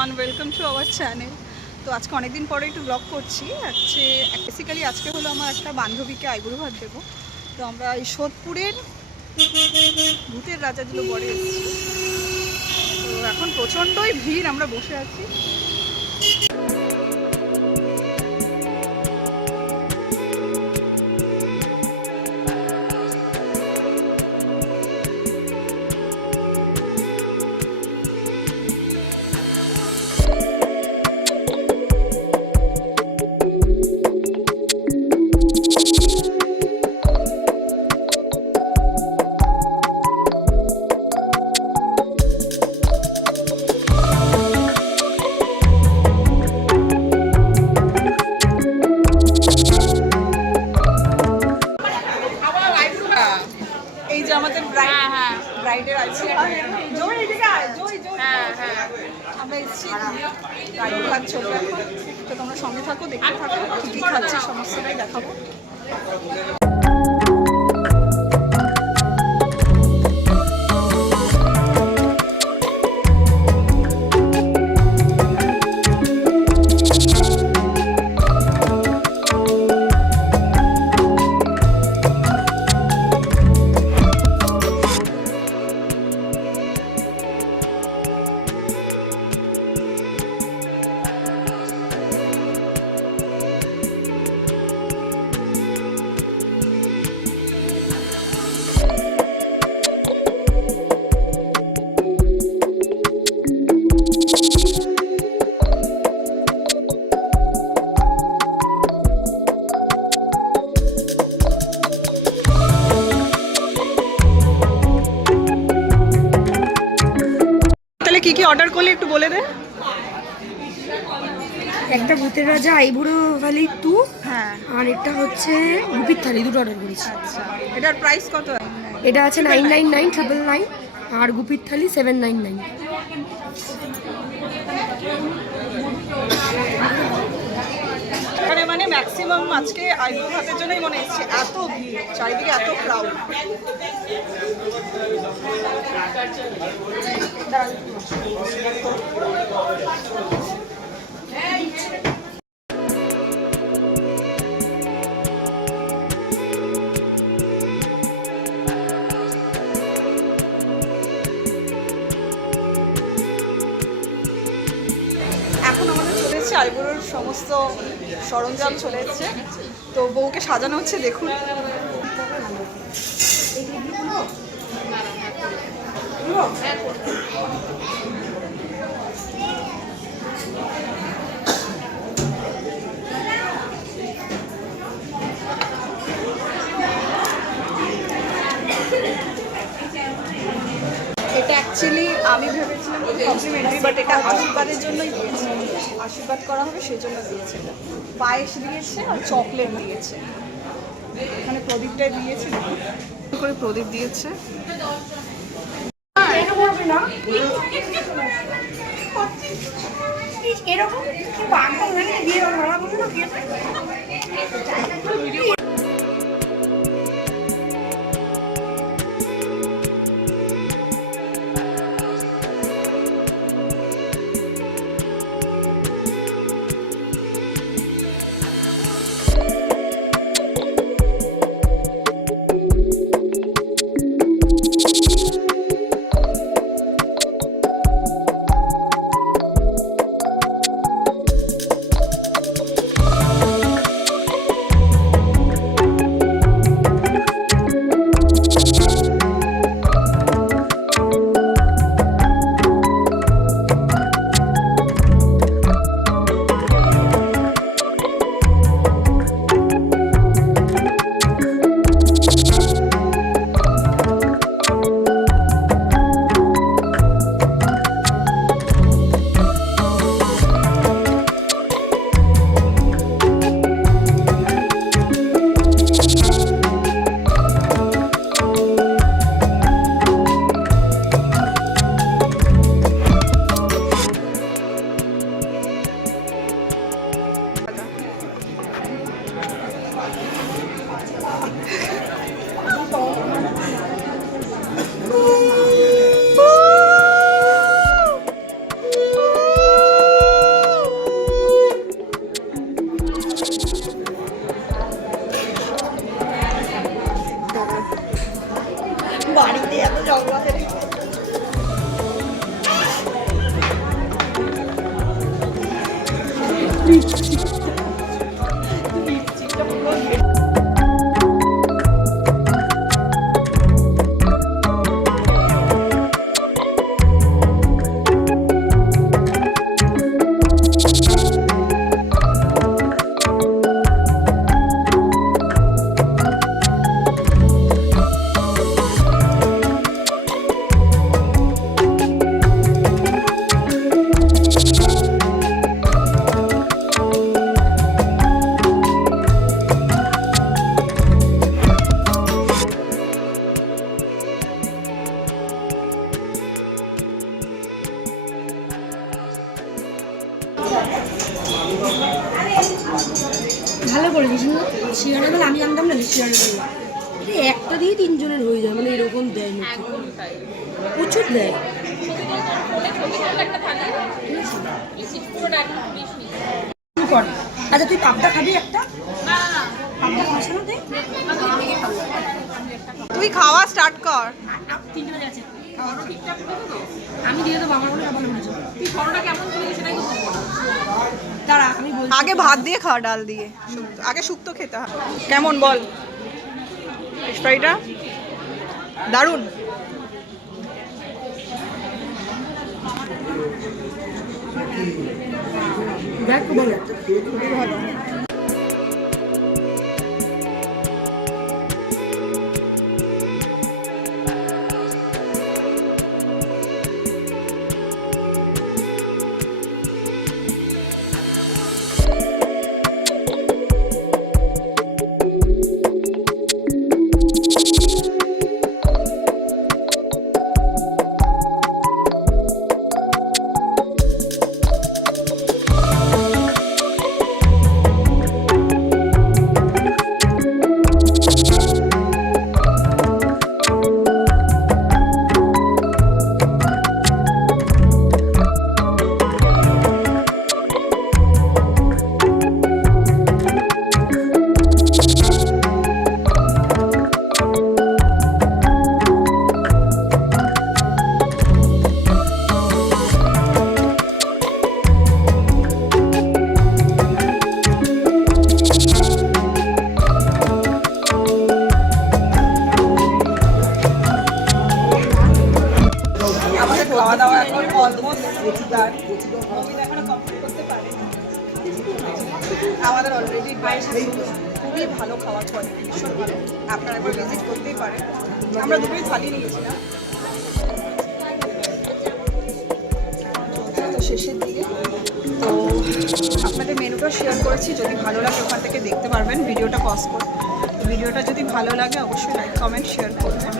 Everyone, welcome to our channel. তো আজকে অনেকদিন পরে একটু ব্লগ করছি। বেসিক্যালি আজকে হলো আমার একটা বান্ধবীকে আইবুড়ো ভাত দেবো। তো আমরা এই সোদপুরের ভূতের রাজাগুলো বড়ে এসেছি। তো এখন প্রচণ্ডই ভিড়, আমরা বসে আছি। এই যে আমাদের ব্রাইডের আছে, আমরা এসেছি রাইড ভাত চলবে এখন। তো তোমরা সঙ্গে থাকো, দেখতে থাকো কী কী খাচ্ছি সমস্তটাই দেখাবো। কি কি অর্ডার করলে একটু বলে দে। একটা ভূতের রাজা আইবুড়ো ভ্যালি 2, হ্যাঁ, আর এটা হচ্ছে গুপির থালি, দুটো অর্ডার করেছি। আচ্ছা, এটার প্রাইস কত? এটা আছে 999, 999, আর গুপির থালি 799। এখানে মানে ম্যাক্সিমাম আজকে আইবুড়ো ভাতের জন্যই মনে হচ্ছে এত ভিড়, চারিদিকে এত ক্রাউড। এখন আমাদের চলে এসেছে আইবুড়োর সমস্ত সরঞ্জাম চলে এসছে। তো বউকে সাজানো হচ্ছে, দেখুন। এটা অ্যাকচুয়ালি আমি ভেবেছিলাম কমপ্লিমেন্টারি, বাট এটা আশীর্বাদের জন্যই দিয়েছে। আশীর্বাদ করা হবে সেই জন্য দিয়েছে। এটা পায়েস দিয়েছে আর চকলেট দিয়েছে। এখানে প্রদীপটাই দিয়েছে, দেখুন করে প্রদীপ দিয়েছে। এরকম ভালো করেছিস না শিয়ারে বলে আমি জানতাম না শিয়ারে বলে একটা দিয়ে তিনজনের হয়ে যায় মানে এরকম দেয় না প্রচুর দেয় কর আচ্ছা তুই পাবদা খাবি একটা পাবদা খাস না তুই খাওয়া স্টার্ট কর। তিনটে বাজে আছে আমি দিয়ে দেবো আমার মনে খাবার তুই খাওয়াটা কেমন ছিল সেটাই তো বলবো দাঁড়া আমি বলছি আগে ভাত দিয়ে খাওয়া, ডাল দিয়ে আগে শুক্তো খেতে হয়। কেমন বল ফিশ ফ্রাইটা? দারুণ। দেখ বলো ভালো। খাওয়া দাওয়া এখন অলমোস্ট ডান, মুভি এখনো কমপ্লিট করতে পারেনি। আমাদের অলরেডি খুবই ভালো খাওয়ার কোয়ালিটি, ভীষণ ভালো। আপনারা একবার ভিজিট করতেই পারেন। আমরা দুটোই থালি নিয়েছিলাম। তো শেষের দিকে তো আপনাদের মেনুটা শেয়ার করেছি, যদি ভালো লাগে ওখান থেকে দেখতে পারবেন। ভিডিওটা পজ করে ভিডিওটা যদি ভালো লাগে অবশ্যই লাইক কমেন্ট শেয়ার করবেন।